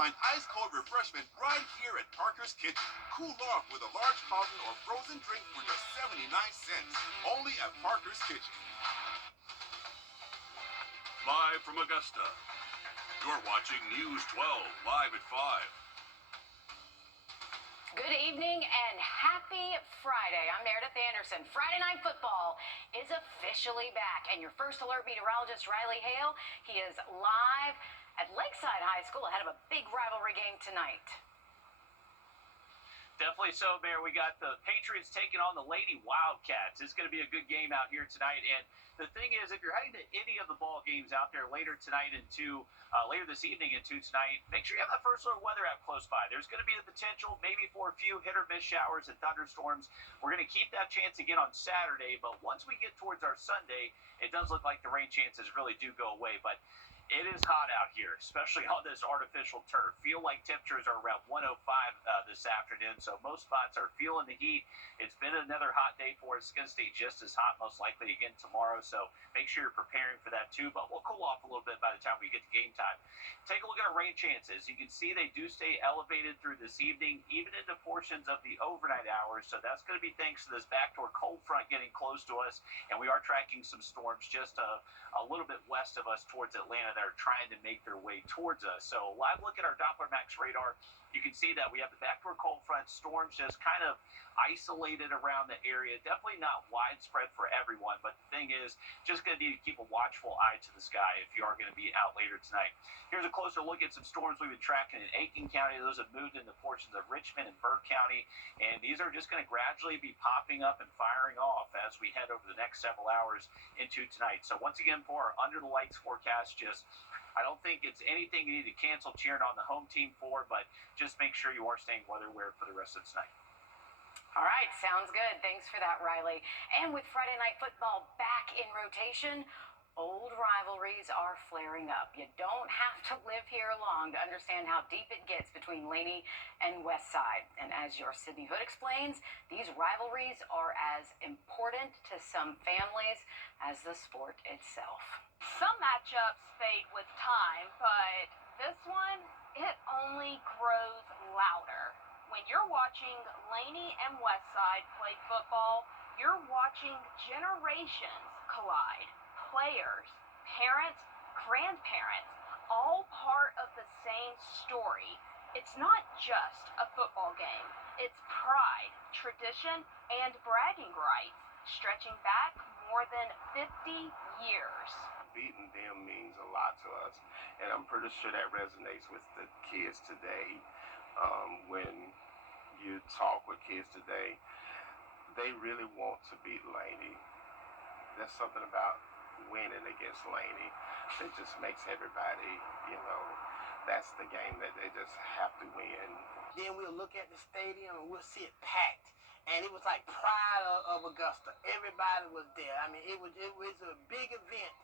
find ice-cold refreshment right here at Parker's Kitchen. Cool off with a large fountain or frozen drink for just 79 cents. Only at Parker's Kitchen. Live from Augusta, you're watching News 12 live at 5. Good evening and happy Friday. I'm Meredith Anderson. Friday Night Football is officially back. And your first alert meteorologist, Riley Hale, he is live at Lakeside High School ahead of a big rivalry game tonight. Definitely so, Mayor. We got the Patriots taking on the Lady Wildcats. It's going to be a good game out here tonight. And the thing is, if you're heading to any of the ball games out there later tonight into later this evening into tonight, make sure you have that first alert weather app close by. There's going to be the potential maybe for a few hit or miss showers and thunderstorms. We're going to keep that chance again on Saturday. But once we get towards our Sunday, it does look like the rain chances really do go away. But it is hot out here, especially on this artificial turf. Feel like temperatures are around 105 this afternoon, so most spots are feeling the heat. It's been another hot day for us. It's going to stay just as hot, most likely again tomorrow, so make sure you're preparing for that too. But we'll cool off a little bit by the time we get to game time. Take a look at our rain chances. You can see they do stay elevated through this evening, even into portions of the overnight hours, so that's going to be thanks to this backdoor cold front getting close to us, and we are tracking some storms just a little bit west of us towards Atlanta that are trying to make their way towards us. So live look at our Doppler Max radar. You can see that we have the backdoor cold front storms just kind of isolated around the area. Definitely not widespread for everyone, but the thing is, just going to need to keep a watchful eye to the sky if you are going to be out later tonight. Here's a closer look at some storms we've been tracking in Aiken County. Those have moved into portions of Richmond and Burke County, and these are just going to gradually be popping up and firing off as we head over the next several hours into tonight. So once again, for our under the lights forecast, I don't think it's anything you need to cancel cheering on the home team for, but just make sure you are staying weather aware for the rest of tonight. All right, sounds good. Thanks for that, Riley. And with Friday Night Football back in rotation, old rivalries are flaring up. You don't have to live here long to understand how deep it gets between Laney and Westside. And as your Sydney Hood explains, these rivalries are as important to some families as the sport itself. Some matchups fade with time, but this one, it only grows louder. When you're watching Laney and Westside play football, you're watching generations collide. Players, parents, grandparents, all part of the same story. It's not just a football game. It's pride, tradition, and bragging rights, stretching back more than 50 years. Beating them means a lot to us, and I'm pretty sure that resonates with the kids today. When you talk with kids today, they really want to beat Laney. There's something about winning against Laney that just makes everybody, that's the game that they just have to win. Then we'll look at the stadium and we'll see it packed. And it was like pride of Augusta. Everybody was there. I mean, it was a big event,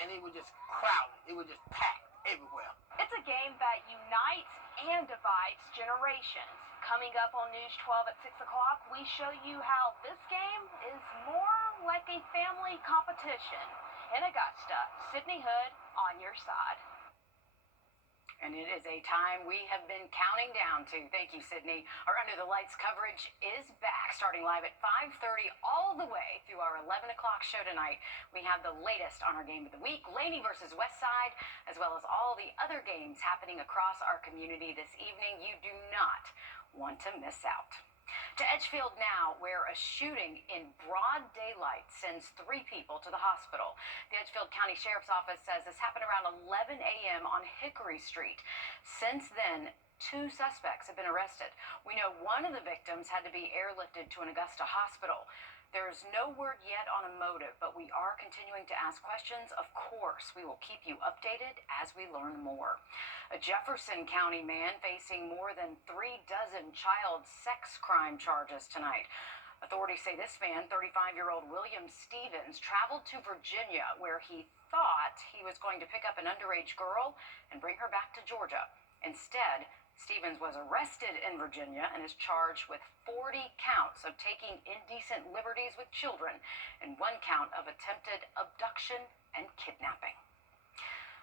and it was just crowded. It was just packed everywhere. It's a game that unites and divides generations. Coming up on News 12 at 6 o'clock, we show you how this game is more like a family competition. In Augusta, Sydney Hood on your side. And it is a time we have been counting down to. Thank you, Sydney. Our Under the Lights coverage is back, starting live at 5:30 all the way through our 11 o'clock show tonight. We have the latest on our game of the week, Laney versus Westside, as well as all the other games happening across our community this evening. You do not want to miss out. To Edgefield now, where a shooting in broad daylight sends 3 people to the hospital. The Edgefield County Sheriff's Office says this happened around 11 a.m. on Hickory Street. Since then, 2 suspects have been arrested. We know one of the victims had to be airlifted to an Augusta hospital. There's no word yet on a motive, but we are continuing to ask questions. Of course, we will keep you updated as we learn more. A Jefferson County man facing more than 3 dozen child sex crime charges tonight. Authorities say this man, 35-year-old William Stevens, traveled to Virginia where he thought he was going to pick up an underage girl and bring her back to Georgia. Instead, Stevens was arrested in Virginia and is charged with 40 counts of taking indecent liberties with children and 1 count of attempted abduction and kidnapping.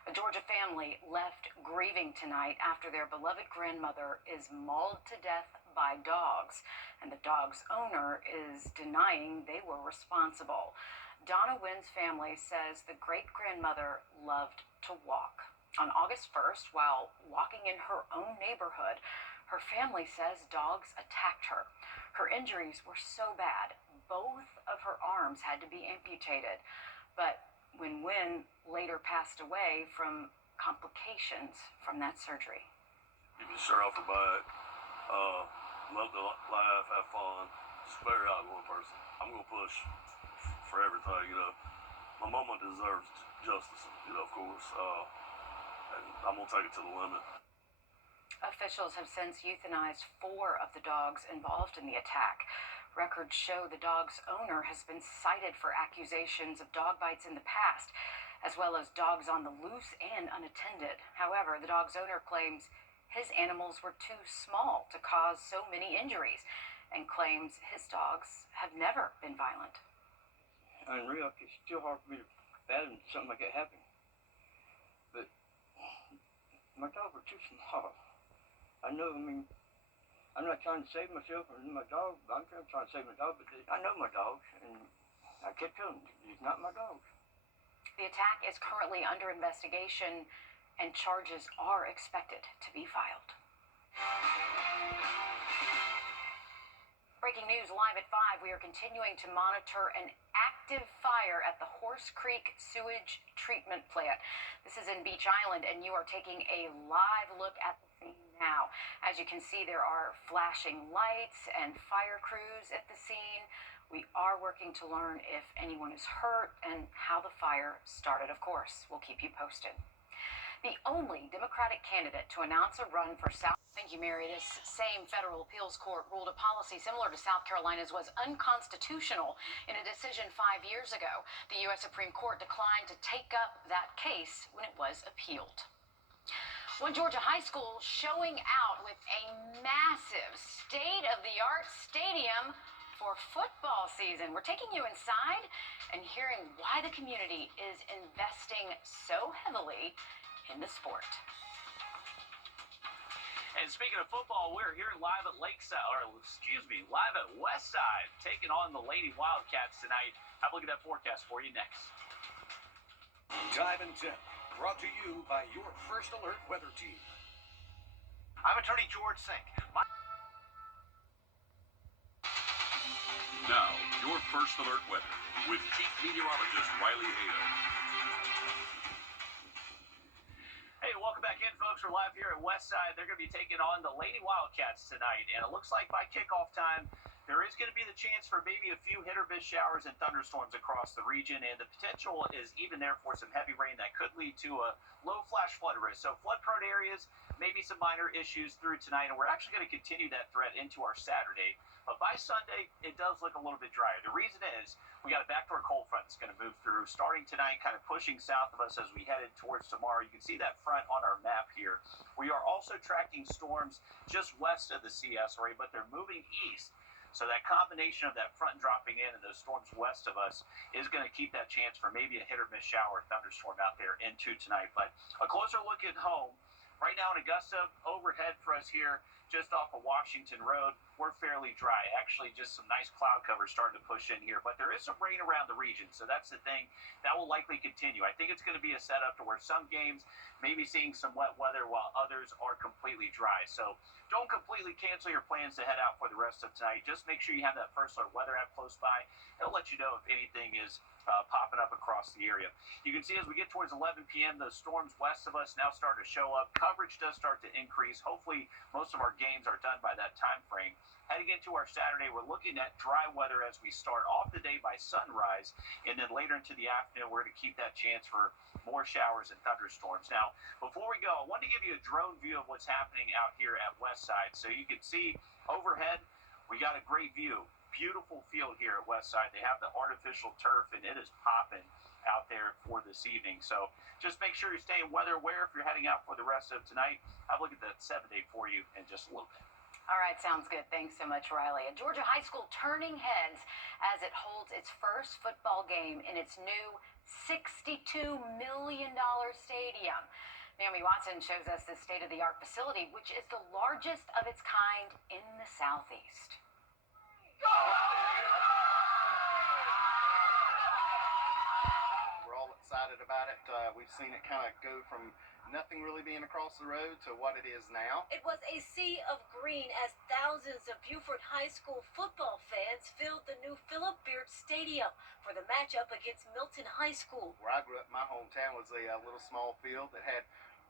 A A Georgia family left grieving tonight after their beloved grandmother is mauled to death by dogs, and the dog's owner is denying they were responsible. Donna Wynn's family says the great-grandmother loved to walk. On August 1st, while walking in her own neighborhood, her family says dogs attacked her. Her injuries were so bad, both of her arms had to be amputated. But when Wynn later passed away from complications from that surgery. You can start off about it. Love to laugh, have fun. Just a very outgoing person. I'm going to push for everything, My mama deserves justice, of course. And I'm going to take it to the limit. Officials have since euthanized 4 of the dogs involved in the attack. Records show the dog's owner has been cited for accusations of dog bites in the past, as well as dogs on the loose and unattended. However, the dog's owner claims his animals were too small to cause so many injuries, and claims his dogs have never been violent. Unreal. It's still hard for me to fathom something like that happening. But my dogs were too small. I know, I'm not trying to save myself or my dog. I'm trying to save my dog, but I know my dogs, and I kept telling them, he's not my dog. The attack is currently under investigation, and charges are expected to be filed. Breaking news live at 5. We are continuing to monitor an active fire at the Horse Creek Sewage Treatment Plant. This is in Beach Island, and you are taking a live look at the scene now. As you can see, there are flashing lights and fire crews at the scene. We are working to learn if anyone is hurt and how the fire started. Of course, we'll keep you posted. The only Democratic candidate to announce a run for South... Thank you, Mary. This same federal appeals court ruled a policy similar to South Carolina's was unconstitutional in a decision 5 years ago. The U.S. Supreme Court declined to take up that case when it was appealed. One Georgia high school showing out with a massive state-of-the-art stadium for football season. We're taking you inside and hearing why the community is investing so heavily in the sport. And speaking of football, we're here live at live at Westside, taking on the Lady Wildcats tonight. Have a look at that forecast for you next. Time and Tip, brought to you by your First Alert weather team. I'm attorney George Sink. Now, your First Alert weather with Chief Meteorologist Riley Hale. Hey, welcome back in, folks. We're live here at Westside. They're going to be taking on the Lady Wildcats tonight, and it looks like by kickoff time, there is going to be the chance for maybe a few hit-or-miss showers and thunderstorms across the region, and the potential is even there for some heavy rain that could lead to a low flash flood risk. So flood-prone areas, maybe some minor issues through tonight, and we're actually going to continue that threat into our Saturday. But by Sunday, it does look a little bit drier. The reason is we got a backdoor cold front that's going to move through starting tonight, kind of pushing south of us as we headed towards tomorrow. You can see that front on our map here. We are also tracking storms just west of the CS area, but they're moving east. So that combination of that front dropping in and those storms west of us is going to keep that chance for maybe a hit or miss shower or thunderstorm out there into tonight. But a closer look at home. Right now in Augusta, overhead for us here, just off of Washington Road, we're fairly dry. Actually, just some nice cloud cover starting to push in here, but there is some rain around the region, so that's the thing. That will likely continue. I think it's going to be a setup to where some games may be seeing some wet weather while others are completely dry. So don't completely cancel your plans to head out for the rest of tonight. Just make sure you have that First Alert weather app close by. It'll let you know if anything is popping up across the area. You can see as we get towards 11 p.m., those storms west of us now start to show up. Coverage does start to increase. Hopefully, most of our games are done by that time frame. Heading into our Saturday, we're looking at dry weather as we start off the day by sunrise, and then later into the afternoon, we're going to keep that chance for more showers and thunderstorms. Now, before we go, I wanted to give you a drone view of what's happening out here at Westside. So you can see overhead, we got a great view. Beautiful field here at Westside. They have the artificial turf, and it is popping out there for this evening. So just make sure you're staying weather aware if you're heading out for the rest of tonight. I'll look at that 7-day for you in just a little bit. All right, sounds good. Thanks so much, Riley. A Georgia high school turning heads as it holds its first football game in its new $62 million stadium. Naomi Watson shows us this state-of-the-art facility, which is the largest of its kind in the Southeast. We're all excited about it. We've seen it kind of go from nothing really being across the road to what it is now. It was a sea of green as thousands of Buford High School football fans filled the new Philip Beard Stadium for the matchup against Milton High School. Where I grew up, my hometown was a little small field that had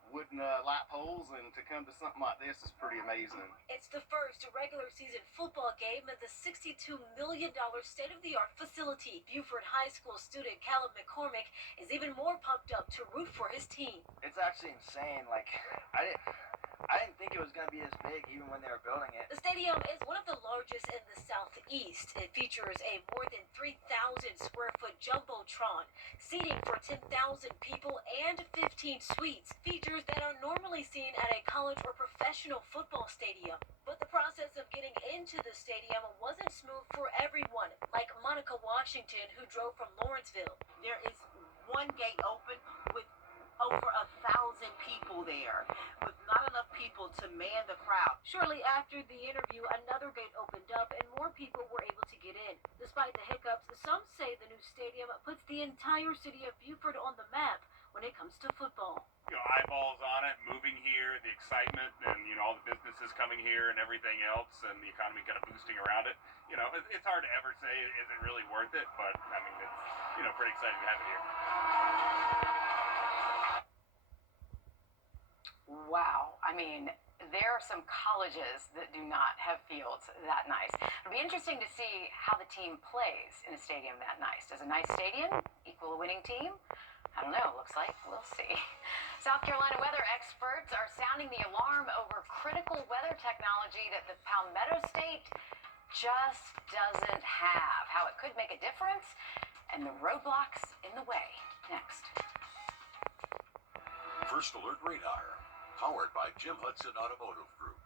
wooden light poles, and to come to something like this is pretty amazing. It's the first regular season football game in the $62 million state-of-the-art facility. Buford High School student Callum McCormick is even more pumped up to root for his team. It's actually insane. Like, I didn't think it was going to be this big even when they were building it. The stadium is one of the largest in the Southeast. It features a more than 3,000 square foot jumbotron, seating for 10,000 people and 15 suites, features that are normally seen at a college or professional football stadium. But the process of getting into the stadium wasn't smooth for everyone, like Monica Washington, who drove from Lawrenceville. There is one gate open with over 1,000 people there, with not enough people to man the crowd. Shortly after the interview, another gate opened up and more people were able to get in. Despite the hiccups, some say the new stadium puts the entire city of Buford on the map when it comes to football. Eyeballs on it, moving here, the excitement, and all the businesses coming here and everything else, and the economy kind of boosting around it. It's hard to ever say is it really worth it, but I mean it's pretty exciting to have it here. Wow. I mean, there are some colleges that do not have fields that nice. It'll be interesting to see how the team plays in a stadium that nice. Does a nice stadium equal a winning team? I don't know. Looks like we'll see. South Carolina weather experts are sounding the alarm over critical weather technology that the Palmetto State just doesn't have. How it could make a difference and the roadblocks in the way. Next. First Alert Radar, powered by Jim Hudson Automotive Group.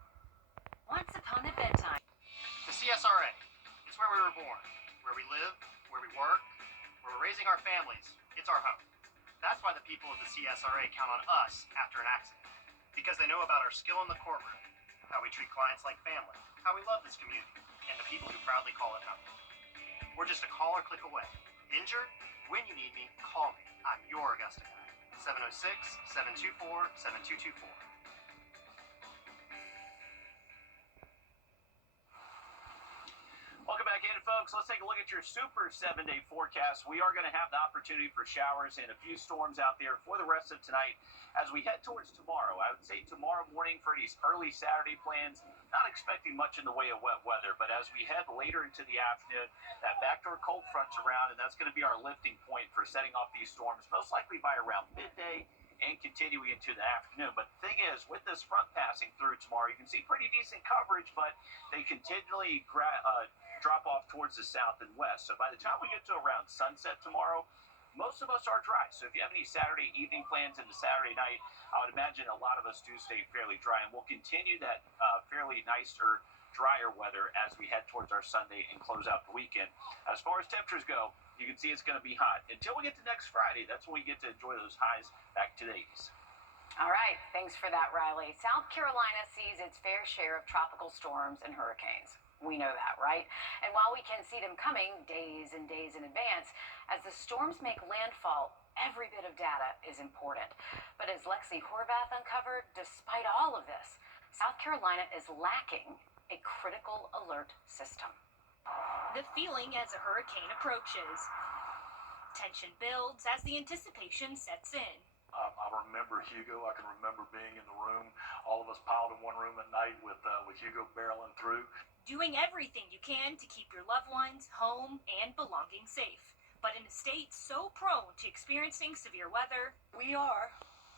Once upon a bedtime. The CSRA, it's where we were born, where we live, where we work, where we're raising our families. It's our home. That's why the people of the CSRA count on us after an accident. Because they know about our skill in the courtroom, how we treat clients like family, how we love this community, and the people who proudly call it home. We're just a call or click away. Injured? When you need me, call me. I'm your Augusta guy. 706-724-7224. Welcome back in, folks. Let's take a look at your super 7-day forecast. We are going to have the opportunity for showers and a few storms out there for the rest of tonight. As we head towards tomorrow, I would say tomorrow morning for these early Saturday plans, not expecting much in the way of wet weather. But as we head later into the afternoon, that backdoor cold front's around, and that's going to be our lifting point for setting off these storms, most likely by around midday and continuing into the afternoon. But the thing is, with this front passing through tomorrow, you can see pretty decent coverage, but they continually drop off towards the south and west. So by the time we get to around sunset tomorrow, most of us are dry. So if you have any Saturday evening plans into Saturday night, I would imagine a lot of us do stay fairly dry, and we'll continue that fairly nicer, drier weather as we head towards our Sunday and close out the weekend. As far as temperatures go, you can see it's going to be hot until we get to next Friday. That's when we get to enjoy those highs back to the 80s. All right. Thanks for that, Riley. South Carolina sees its fair share of tropical storms and hurricanes. We know that, right? And while we can see them coming days and days in advance, as the storms make landfall, every bit of data is important. But as Lexi Horvath uncovered, despite all of this, South Carolina is lacking a critical alert system. The feeling as a hurricane approaches. Tension builds as the anticipation sets in. I remember Hugo. I can remember being in the room, all of us piled in one room at night with Hugo barreling through. Doing everything you can to keep your loved ones, home, and belongings safe. But in a state so prone to experiencing severe weather, We are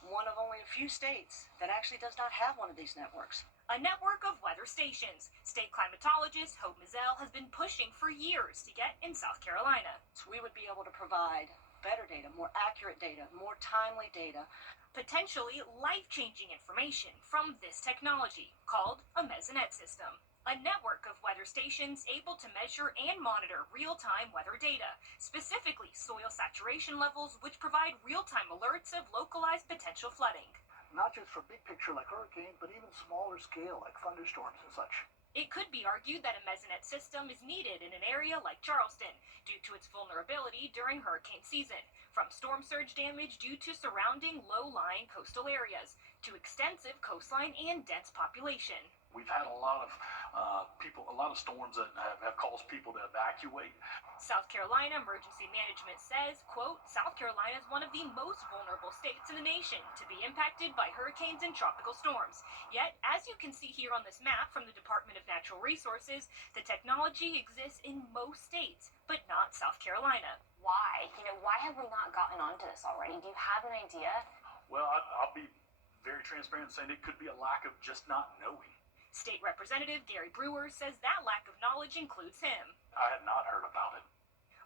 one of only a few states that actually does not have one of these networks. a network of weather stations. State climatologist Hope Mizell has been pushing for years to get in South Carolina. So we would be able to provide better data, more accurate data, more timely data. Potentially life-changing information from this technology called a mesonet system. A network of weather stations able to measure and monitor real-time weather data, specifically soil saturation levels, which provide real-time alerts of localized potential flooding. not just for big picture like hurricanes, but even smaller scale like thunderstorms and such. It could be argued that a mesonet system is needed in an area like Charleston due to its vulnerability during hurricane season, from storm surge damage due to surrounding low-lying coastal areas to extensive coastline and dense population. We've had a lot of a lot of storms that have caused people to evacuate. South Carolina Emergency Management says, quote, South Carolina is one of the most vulnerable states in the nation to be impacted by hurricanes and tropical storms. Yet, as you can see here on this map from the Department of Natural Resources, the technology exists in most states, but not South Carolina. Why? Why have we not gotten onto this already? Do you have an idea? Well, I'll be very transparent saying it could be a lack of just not knowing. State Representative Gary Brewer says that lack of knowledge includes him. I had not heard about it.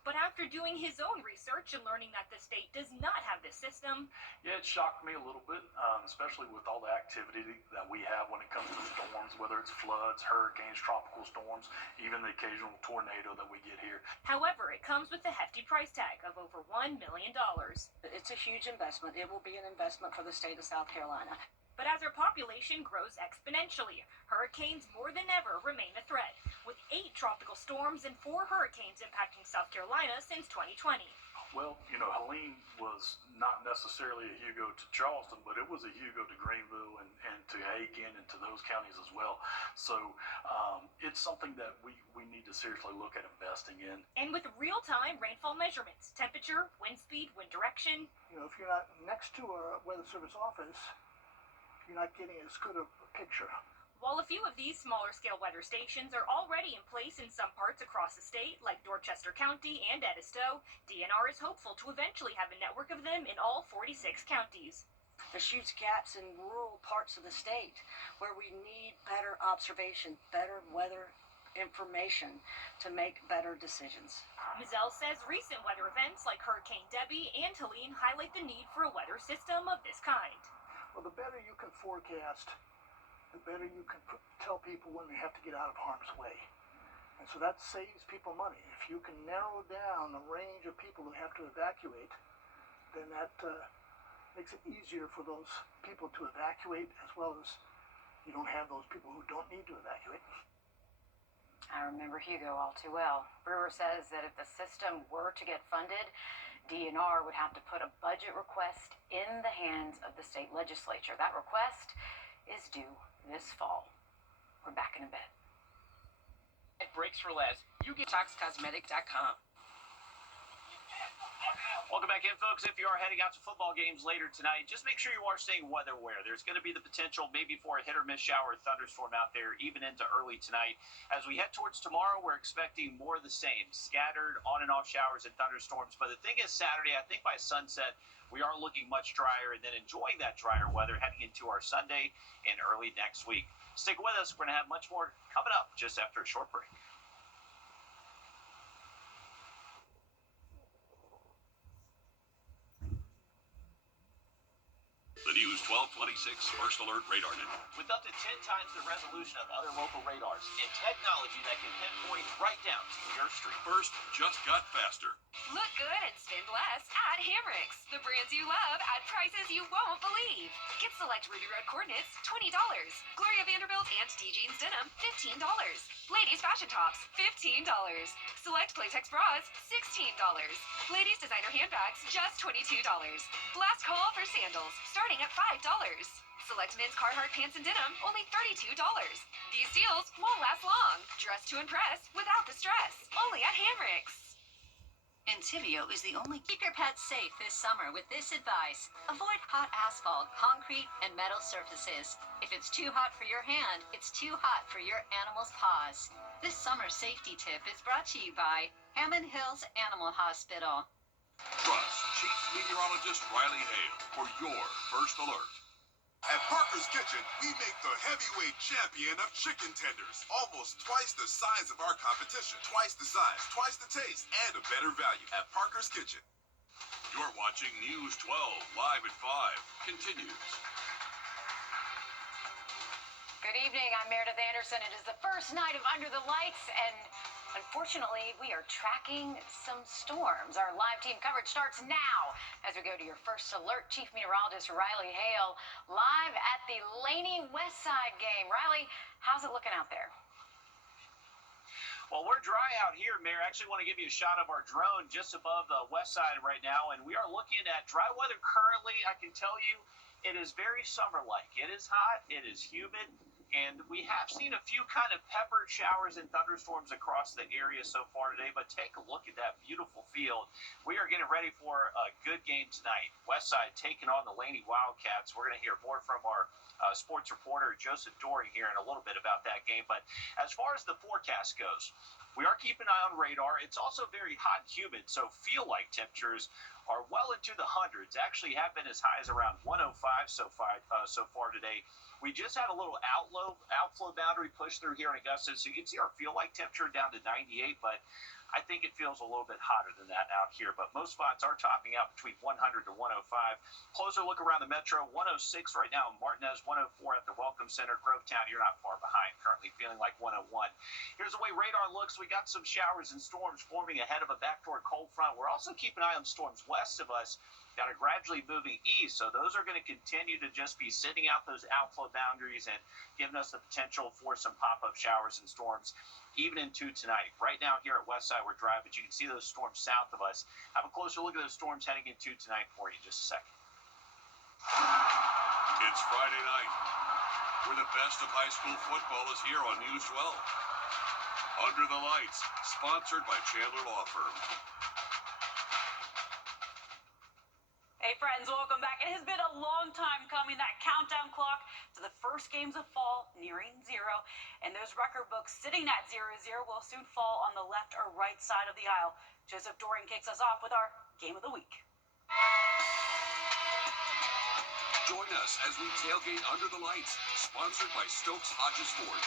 But after doing his own research and learning that the state does not have this system, Yeah, it shocked me a little bit, especially with all the activity that we have when it comes to storms, whether it's floods, hurricanes, tropical storms, even the occasional tornado that we get here. however, it comes with a hefty price tag of over $1 million. It's a huge investment. It will be an investment for the state of South Carolina. But as our population grows exponentially, hurricanes more than ever remain a threat, with 8 tropical storms and 4 hurricanes impacting South Carolina since 2020. Well, Helene was not necessarily a Hugo to Charleston, but it was a Hugo to Greenville and to Aiken and to those counties as well. So it's something that we need to seriously look at investing in. And with real-time rainfall measurements, temperature, wind speed, wind direction. If you're not next to a Weather Service office, you're not getting as good a picture. While a few of these smaller-scale weather stations are already in place in some parts across the state, like Dorchester County and Edisto, DNR is hopeful to eventually have a network of them in all 46 counties. There's huge gaps in rural parts of the state where we need better observation, better weather information to make better decisions. Mizell says recent weather events like Hurricane Debbie and Helene highlight the need for a weather system of this kind. Well, the better you can forecast, the better you can tell people when they have to get out of harm's way. And so that saves people money. If you can narrow down the range of people who have to evacuate, then that makes it easier for those people to evacuate, as well as you don't have those people who don't need to evacuate. I remember Hugo all too well. Brewer says that if the system were to get funded, DNR would have to put a budget request in the hands of the state legislature. That request is due this fall. We're back in a bit. It breaks for less. You get ToxCosmetic.com. Welcome back in, folks. If you are heading out to football games later tonight, just make sure you are staying weather aware. There's going to be the potential maybe for a hit or miss shower or thunderstorm out there even into early tonight. As we head towards tomorrow, we're expecting more of the same, scattered on and off showers and thunderstorms. But the thing is, Saturday, I think by sunset, we are looking much drier and then enjoying that drier weather heading into our Sunday and early next week. Stick with us. We're going to have much more coming up just after a short break. The News 1226 First Alert Radar Network. With up to 10 times the resolution of other local radars and technology that can pinpoint right down to your street. First just got faster. Look good and spend less at Hamricks. The brands you love at prices you won't believe. Get select Ruby Road coordinates, $20. Gloria Vanderbilt and D Jeans denim, $15. Ladies fashion tops, $15. Select Playtex bras, $16. Ladies designer handbags, just $22. Last call for sandals, starting at $5. Select men's Carhartt pants and denim, only $32. These deals won't last long. Dress to impress without the stress. Only at Hamricks. Intibio is the only. Keep your pets safe this summer with this advice. Avoid hot asphalt, concrete, and metal surfaces. If it's too hot for your hand, it's too hot for your animal's paws. This summer safety tip is brought to you by Hammond Hills Animal Hospital. Trust Chief Meteorologist Riley Hale for your first alert. At Parker's Kitchen, we make the heavyweight champion of chicken tenders. Almost twice the size of our competition. Twice the size, twice the taste, and a better value at Parker's Kitchen. You're watching News 12 live at 5. Continues. Good evening. I'm Meredith Anderson. It is the first night of Under the Lights, and Unfortunately, we are tracking some storms. Our live team coverage starts now as we go to your first alert. Chief Meteorologist Riley Hale live at the Laney Westside game. Riley, how's it looking out there? Well, we're dry out here, Mayor. I actually want to give you a shot of our drone just above the west side right now, and we are looking at dry weather currently. I can tell you it is very summer-like. It is hot, it is humid, and we have seen a few kind of peppered showers and thunderstorms across the area so far today, but take a look at that beautiful field. We are getting ready for a good game tonight. Westside taking on the Laney Wildcats. We're going to hear more from our sports reporter Joseph Doring here in a little bit about that game. But as far as the forecast goes, we are keeping an eye on radar. It's also very hot and humid, so feel-like temperatures are well into the hundreds. Actually have been as high as around 105 so far today. We just had a little outflow boundary push through here in Augusta, so you can see our feel-like temperature down to 98, but I think it feels a little bit hotter than that out here, but most spots are topping out between 100 to 105. Closer look around the metro, 106 right now in Martinez, 104 at the Welcome Center. Grovetown, you're not far behind, currently feeling like 101. Here's the way radar looks. We got some showers and storms forming ahead of a backdoor cold front. We're also keeping an eye on storms west of us that are gradually moving east, so those are going to continue to just be sending out those outflow boundaries and giving us the potential for some pop-up showers and storms even into tonight. Right now here at Westside, we're dry, but you can see those storms south of us. Have a closer look at those storms heading into tonight for you in just a second. It's Friday night, where the best of high school football is here on News 12. Under the Lights, sponsored by Chandler Law Firm. Hey friends, welcome back. It has been a long time coming, that countdown clock to the first games of fall nearing zero. And those record books sitting at 0-0 will soon fall on the left or right side of the aisle. Joseph Doring kicks us off with our Game of the Week. Join us as we tailgate Under the Lights, sponsored by Stokes Hodges Ford.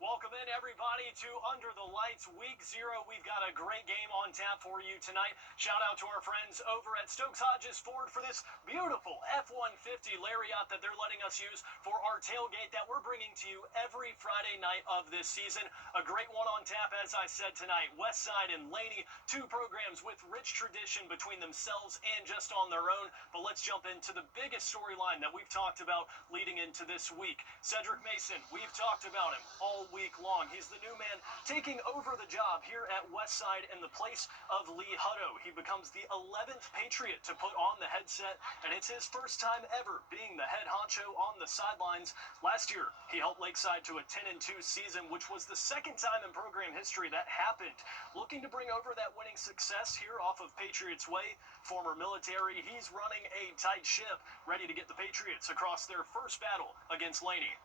Welcome in, everybody, to Under the Lights Week 0. We've got a great game on tap for you tonight. Shout out to our friends over at Stokes Hodges Ford for this beautiful F-150 Lariat that they're letting us use for our tailgate that we're bringing to you every Friday night of this season. A great one on tap, as I said tonight. Westside and Laney, two programs with rich tradition between themselves and just on their own. But let's jump into the biggest storyline that we've talked about leading into this week. Cedric Mason, we've talked about him all week long. He's the new man taking over the job here at Westside in the place of Lee Hutto. He becomes the 11th Patriot to put on the headset, and it's his first time ever being the head honcho on the sidelines. Last year, he helped Lakeside to a 10-2 season, which was the second time in program history that happened. Looking to bring over that winning success here off of Patriots Way. Former military, he's running a tight ship, ready to get the Patriots across their first battle against Laney.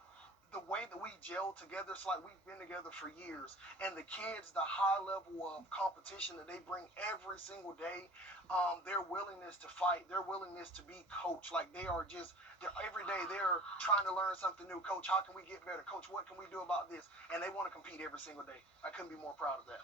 The way that we gel together, it's like we've been together for years. And the kids, the high level of competition that they bring every single day, their willingness to fight, their willingness to be coached, like they're every day they're trying to learn something new. Coach, how can we get better? Coach, what can we do about this? And they want to compete every single day. I couldn't be more proud of that.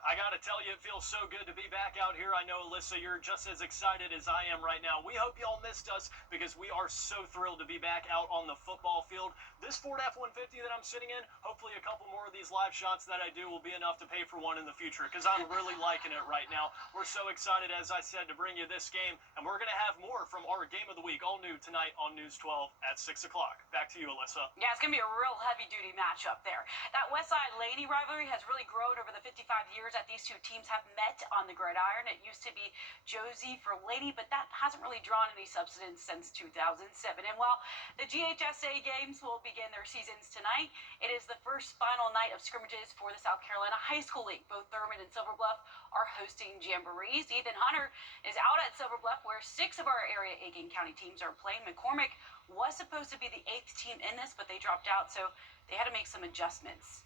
I gotta tell you, it feels so good to be back out here. I know, Alyssa, you're just as excited as I am right now. We hope y'all missed us because we are so thrilled to be back out on the football field. This Ford F-150 that I'm sitting in, hopefully a couple more of these live shots that I do will be enough to pay for one in the future because I'm really liking it right now. We're so excited, as I said, to bring you this game, and we're gonna have more from our Game of the Week, all new tonight on News 12 at 6 o'clock. Back to you, Alyssa. Yeah, it's going to be a real heavy-duty matchup there. That Westside-Laney rivalry has really grown over the 55 years that these two teams have met on the gridiron. It used to be Josie for Laney, but that hasn't really drawn any substance since 2007. And while the GHSA games will begin their seasons tonight, it is the first final night of scrimmages for the South Carolina High School League. Both Thurman and Silver Bluff are hosting jamborees. Ethan Hunter is out at Silver Bluff, where 6 of our area Aiken County teams are playing. McCormick was supposed to be the 8th team in this, but they dropped out, so they had to make some adjustments.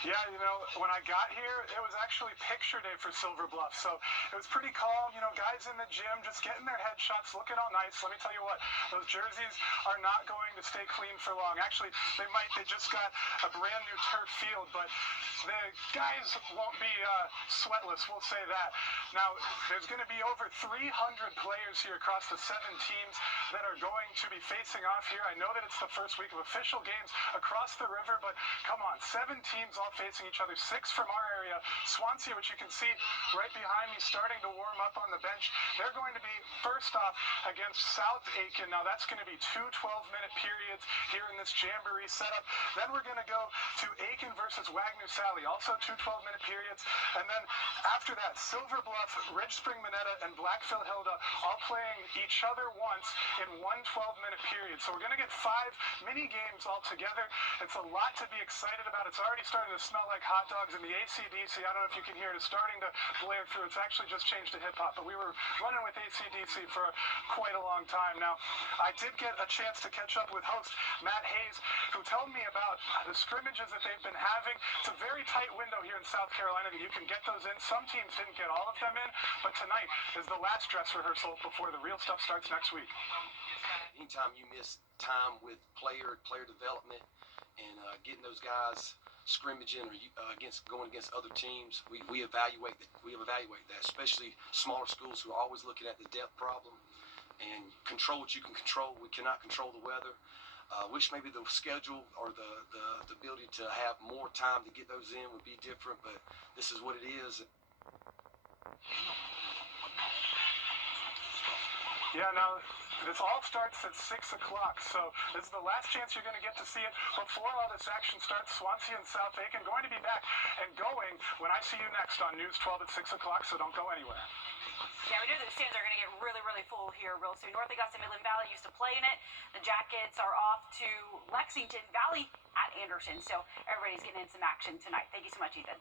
Yeah, when I got here, it was actually picture day for Silver Bluff, so it was pretty calm. Guys in the gym just getting their headshots, looking all nice. Let me tell you what, those jerseys are not going to stay clean for long. Actually, they might. They just got a brand new turf field, but the guys won't be sweatless, we'll say that. Now, there's going to be over 300 players here across the 7 teams that are going to be facing off here. I know that it's the first week of official games across the river, but come on, 7 teams all facing each other, 6 from our area. Swansea, which you can see right behind me, starting to warm up on the bench. They're going to be first off against South Aiken. Now that's going to be 2 12-minute periods here in this jamboree setup. Then we're going to go to Aiken versus Wagner Sally, also 2 12-minute periods. And then after that, Silver Bluff, Ridge Spring Minetta, and Blackville Hilda all playing each other once in 1 12-minute period. So we're going to get 5 mini games all together. It's a lot to be excited about. It's already starting to smell like hot dogs, and the AC/DC, I don't know if you can hear it, is starting to blare through. It's actually just changed to hip-hop, but we were running with AC/DC for quite a long time. Now, I did get a chance to catch up with host Matt Hayes, who told me about the scrimmages that they've been having. It's a very tight window here in South Carolina that you can get those in. Some teams didn't get all of them in, but tonight is the last dress rehearsal before the real stuff starts next week. Anytime you miss time with player development and getting those guys scrimmaging or going against other teams, we evaluate that, especially smaller schools who are always looking at the depth problem and control what you can control. We cannot control the weather. Wish maybe the schedule or the ability to have more time to get those in would be different, but this is what it is. Yeah, now this all starts at 6 o'clock, so this is the last chance you're going to get to see it before all this action starts. Swansea and South Aiken going to be back and going when I see you next on News 12 at 6 o'clock, so don't go anywhere. Yeah, we know that the stands are going to get really, really full here real soon. North Augusta, Midland Valley used to play in it. The Jackets are off to Lexington Valley at Anderson, so everybody's getting in some action tonight. Thank you so much, Ethan.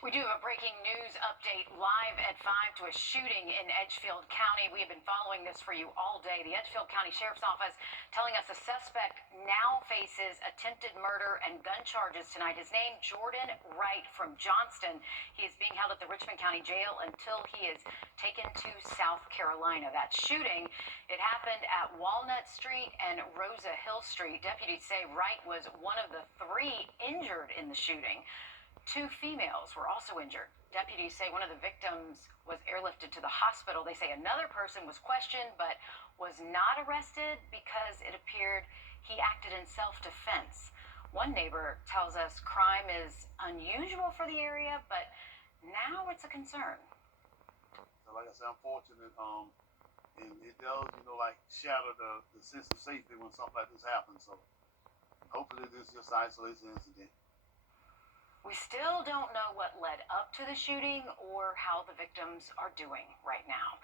We do have a breaking news update live at 5 to a shooting in Edgefield County. We have been following this for you all day. The Edgefield County Sheriff's Office telling us a suspect now faces attempted murder and gun charges tonight. His name, Jordan Wright from Johnston. He is being held at the Richmond County Jail until he is taken to South Carolina. That shooting, it happened at Walnut Street and Rosa Hill Street. Deputies say Wright was one of the 3 injured in the shooting. 2 females were also injured. Deputies say one of the victims was airlifted to the hospital. They say another person was questioned but was not arrested because it appeared he acted in self-defense. One neighbor tells us crime is unusual for the area, but now it's a concern. So like I said, unfortunate, and it does, shatter the sense of safety when something like this happens. So hopefully this is just an isolated incident. We still don't know what led up to the shooting or how the victims are doing right now.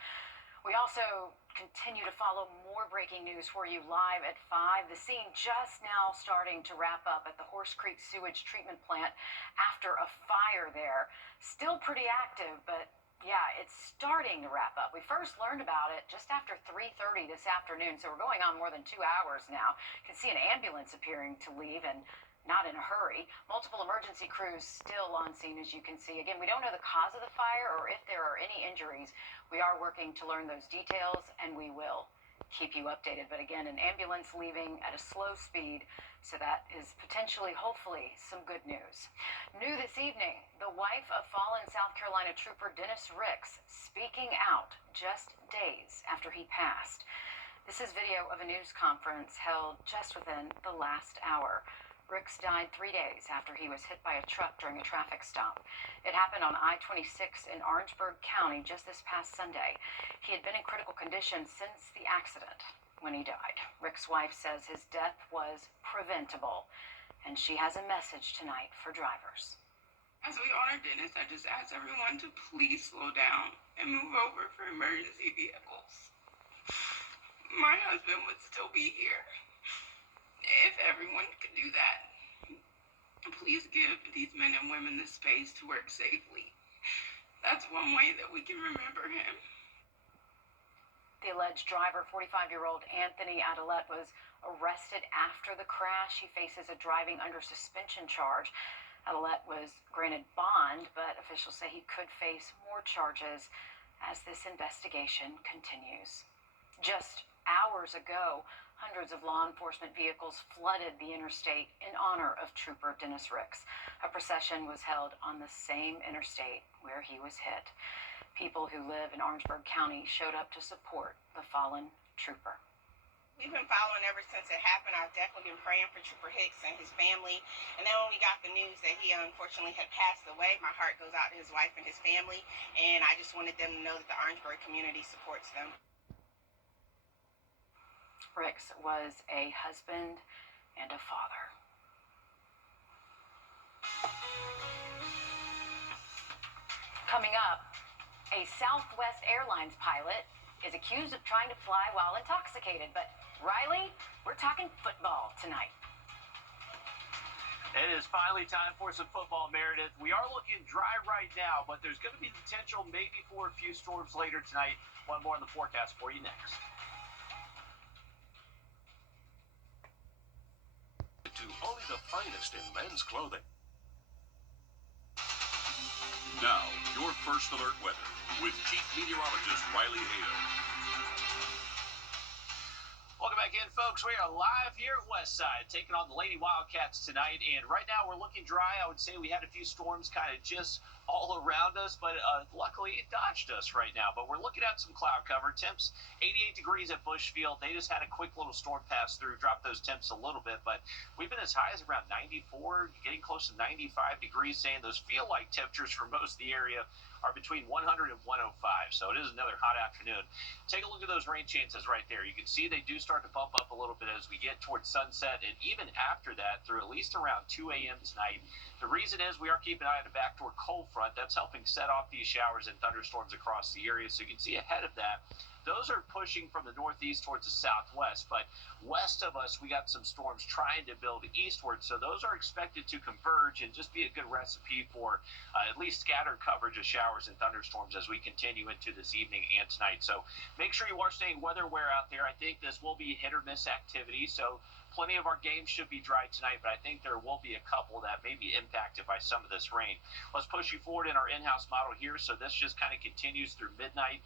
We also continue to follow more breaking news for you live at 5. The scene just now starting to wrap up at the Horse Creek Sewage Treatment Plant after a fire there. Still pretty active, but yeah, it's starting to wrap up. We first learned about it just after 3:30 this afternoon, so we're going on more than 2 hours now. You can see an ambulance appearing to leave and not in a hurry. Multiple emergency crews still on scene, as you can see. Again, we don't know the cause of the fire or if there are any injuries. We are working to learn those details, and we will keep you updated. But again, an ambulance leaving at a slow speed, so that is potentially, hopefully, some good news. New this evening, the wife of fallen South Carolina trooper Dennis Ricks speaking out just days after he passed. This is video of a news conference held just within the last hour. Ricks died 3 days after he was hit by a truck during a traffic stop. It happened on I-26 in Orangeburg County just this past Sunday. He had been in critical condition since the accident when he died. Rick's wife says his death was preventable, and she has a message tonight for drivers. As we honor Dennis, I just ask everyone to please slow down and move over for emergency vehicles. My husband would still be here if everyone could do that. Please give these men and women the space to work safely. That's one way that we can remember him. The alleged driver, 45-year-old Anthony Adelet, was arrested after the crash. He faces a driving under suspension charge. Adelet was granted bond, but officials say he could face more charges as this investigation continues. Just hours ago, hundreds of law enforcement vehicles flooded the interstate in honor of Trooper Dennis Ricks. A procession was held on the same interstate where he was hit. People who live in Orangeburg County showed up to support the fallen trooper. We've been following ever since it happened. I've definitely been praying for Trooper Hicks and his family. And then when we got the news that he unfortunately had passed away, my heart goes out to his wife and his family. And I just wanted them to know that the Orangeburg community supports them. Ricks was a husband and a father. Coming up, a Southwest Airlines pilot is accused of trying to fly while intoxicated. But Riley, we're talking football tonight. It is finally time for some football, Meredith. We are looking dry right now, but there's going to be potential maybe for a few storms later tonight. One more in the forecast for you next. To only the finest in men's clothing. Now, your first alert weather with Chief Meteorologist Riley Hale. Welcome back in, folks. We are live here at Westside, taking on the Lady Wildcats tonight. And right now, we're looking dry. I would say we had a few storms kind of just all around us, but luckily it dodged us right now. But we're looking at some cloud cover. Temps 88 degrees at Bushfield. They just had a quick little storm pass through, dropped those temps a little bit, but we've been as high as around 94, getting close to 95 degrees, saying those feel like temperatures for most of the area are between 100 and 105, so it is another hot afternoon. Take a look at those rain chances right there. You can see they do start to bump up a little bit as we get towards sunset, and even after that, through at least around 2 a.m. tonight. The reason is we are keeping an eye on the backdoor cold front. That's helping set off these showers and thunderstorms across the area, so you can see ahead of that. Those are pushing from the northeast towards the southwest, but west of us, we got some storms trying to build eastward, so those are expected to converge and just be a good recipe for at least scattered coverage of showers and thunderstorms as we continue into this evening and tonight. So make sure you are staying weather aware out there. I think this will be hit or miss activity, so plenty of our games should be dry tonight, but I think there will be a couple that may be impacted by some of this rain. Let's push you forward in our in-house model here, so this just kind of continues through midnight,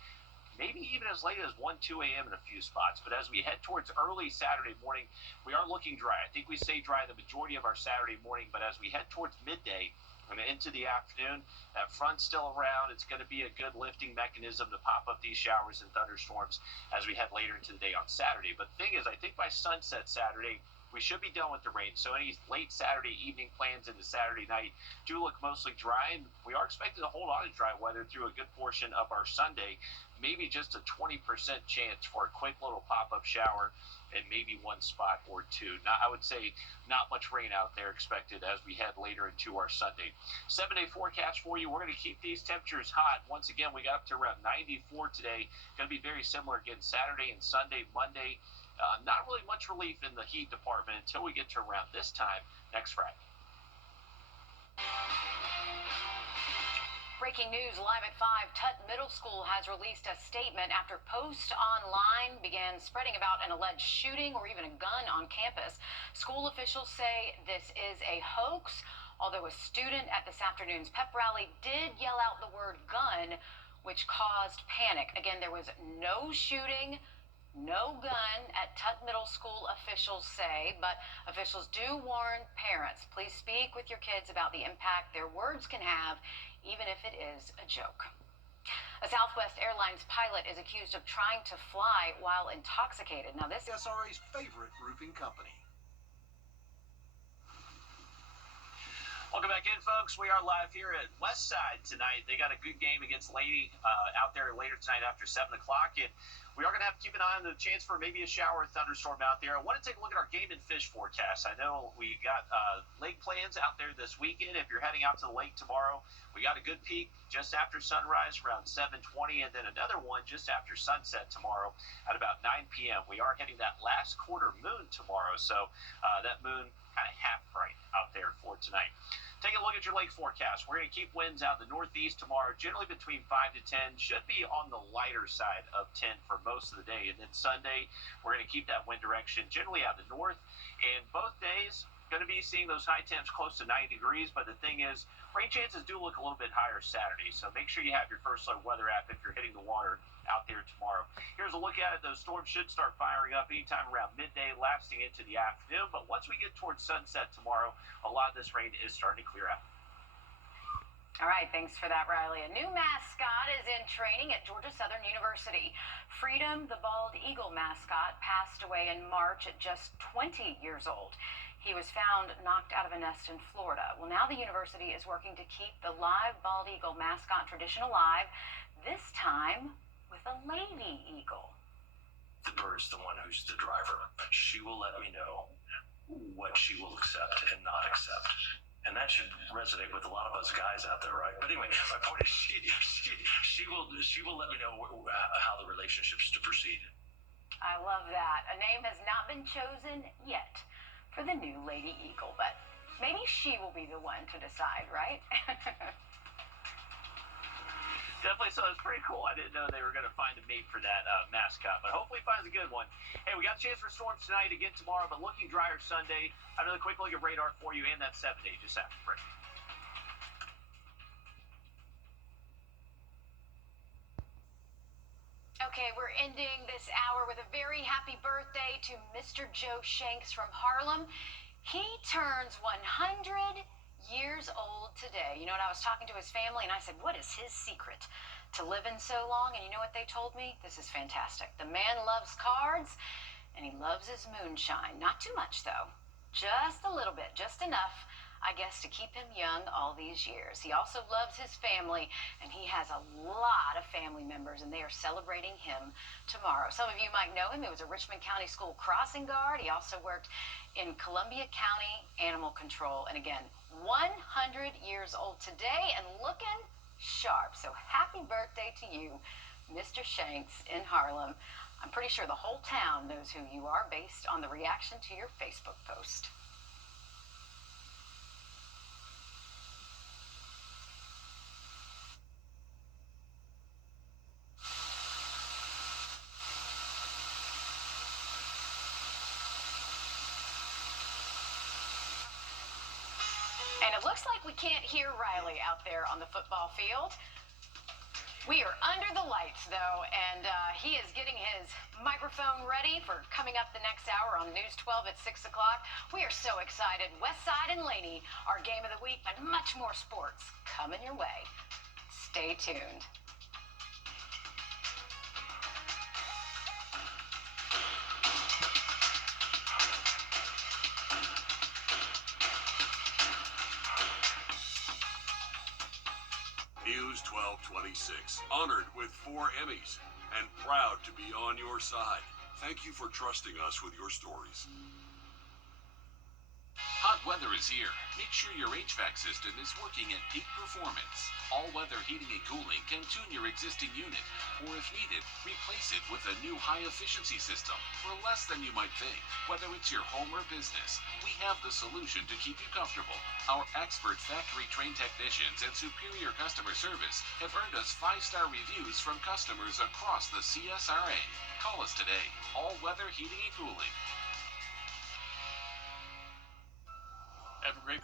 maybe even as late as 1, 2 a.m. in a few spots. But as we head towards early Saturday morning, we are looking dry. I think we stay dry the majority of our Saturday morning, but as we head towards midday and into the afternoon, that front's still around. It's going to be a good lifting mechanism to pop up these showers and thunderstorms as we head later into the day on Saturday. But the thing is, I think by sunset Saturday, we should be done with the rain. So any late Saturday evening plans into Saturday night do look mostly dry, and we are expected to hold on to dry weather through a good portion of our Sunday. Maybe just a 20% chance for a quick little pop-up shower and maybe one spot or two. Now, I would say not much rain out there expected as we head later into our Sunday. 7-day forecast for you. We're going to keep these temperatures hot. Once again, we got up to around 94 today. Going to be very similar again Saturday and Sunday, Monday. Not really much relief in the heat department until we get to around this time next Friday. Breaking news live at 5. Tut Middle School has released a statement after posts online began spreading about an alleged shooting or even a gun on campus. School officials say this is a hoax, although a student at this afternoon's pep rally did yell out the word gun, which caused panic. Again, there was no shooting, no gun at Tut Middle School, officials say, but officials do warn parents, please speak with your kids about the impact their words can have, even if it is a joke. A Southwest Airlines pilot is accused of trying to fly while intoxicated. Now this is SRA's favorite roofing company. Welcome back in, folks. We are live here at Westside tonight. They got a good game against Lady out there later tonight after 7 o'clock. And we are going to have to keep an eye on the chance for maybe a shower or thunderstorm out there. I want to take a look at our game and fish forecast. I know we got lake plans out there this weekend. If you're heading out to the lake tomorrow, we got a good peak just after sunrise around 7:20, and then another one just after sunset tomorrow at about 9 p.m. We are hitting that last quarter moon tomorrow, so that moon kind of half bright out there for tonight. Take a look at your lake forecast. We're going to keep winds out in the northeast tomorrow, generally between 5 to 10. Should be on the lighter side of 10 for most of the day. And then Sunday, we're going to keep that wind direction generally out the north. And both days, going to be seeing those high temps close to 90 degrees. But the thing is, rain chances do look a little bit higher Saturday. So make sure you have your First Alert weather app if you're hitting the water out there tomorrow. Here's a look at it. Those storms should start firing up anytime around midday, lasting into the afternoon. But once we get towards sunset tomorrow, a lot of this rain is starting to clear out. All right, thanks for that, Riley. A new mascot is in training at Georgia Southern University. Freedom, the bald eagle mascot, passed away in March at just 20 years old. He was found knocked out of a nest in Florida. Well, now the university is working to keep the live bald eagle mascot tradition alive, this time with a lady eagle. The bird's the one who's the driver. She will let me know what she will accept and not accept. And that should resonate with a lot of us guys out there, right? But anyway, my point is she will let me know how the relationship's to proceed. I love that. A name has not been chosen yet for the new lady eagle, but maybe she will be the one to decide, right? Definitely, so it's pretty cool. I didn't know they were going to find a mate for that mascot, but hopefully finds a good one. Hey, we got a chance for storms tonight, again tomorrow, but looking drier Sunday. Another quick look at radar for you, and that's 7-day just after break. Okay, we're ending this hour with a very happy birthday to Mr. Joe Shanks from Harlem. He turns 100 years old today. You know what, I was talking to his family and I said, what is his secret to living so long? And you know what they told me? This is fantastic. The man loves cards and he loves his moonshine. Not too much though. Just a little bit, just enough, I guess, to keep him young all these years. He also loves his family, and he has a lot of family members, and they are celebrating him tomorrow. Some of you might know him. He was a Richmond County School crossing guard. He also worked in Columbia County Animal Control. And again, 100 years old today and looking sharp. So happy birthday to you, Mr. Shanks in Harlem. I'm pretty sure the whole town knows who you are based on the reaction to your Facebook post. And it looks like we can't hear Riley out there on the football field. We are under the lights, though, and he is getting his microphone ready for coming up the next hour on News 12 at 6 o'clock. We are so excited. Westside and Laney, our game of the week, but much more sports coming your way. Stay tuned. News 1226, honored with 4 Emmys and proud to be on your side. Thank you for trusting us with your stories. Hot weather is here. Make sure your HVAC system is working at peak performance. All-weather heating and cooling can tune your existing unit, or if needed, replace it with a new high-efficiency system for less than you might think. Whether it's your home or business, we have the solution to keep you comfortable. Our expert factory-trained technicians and superior customer service have earned us 5-star reviews from customers across the CSRA. Call us today. All-weather heating and cooling. Have a great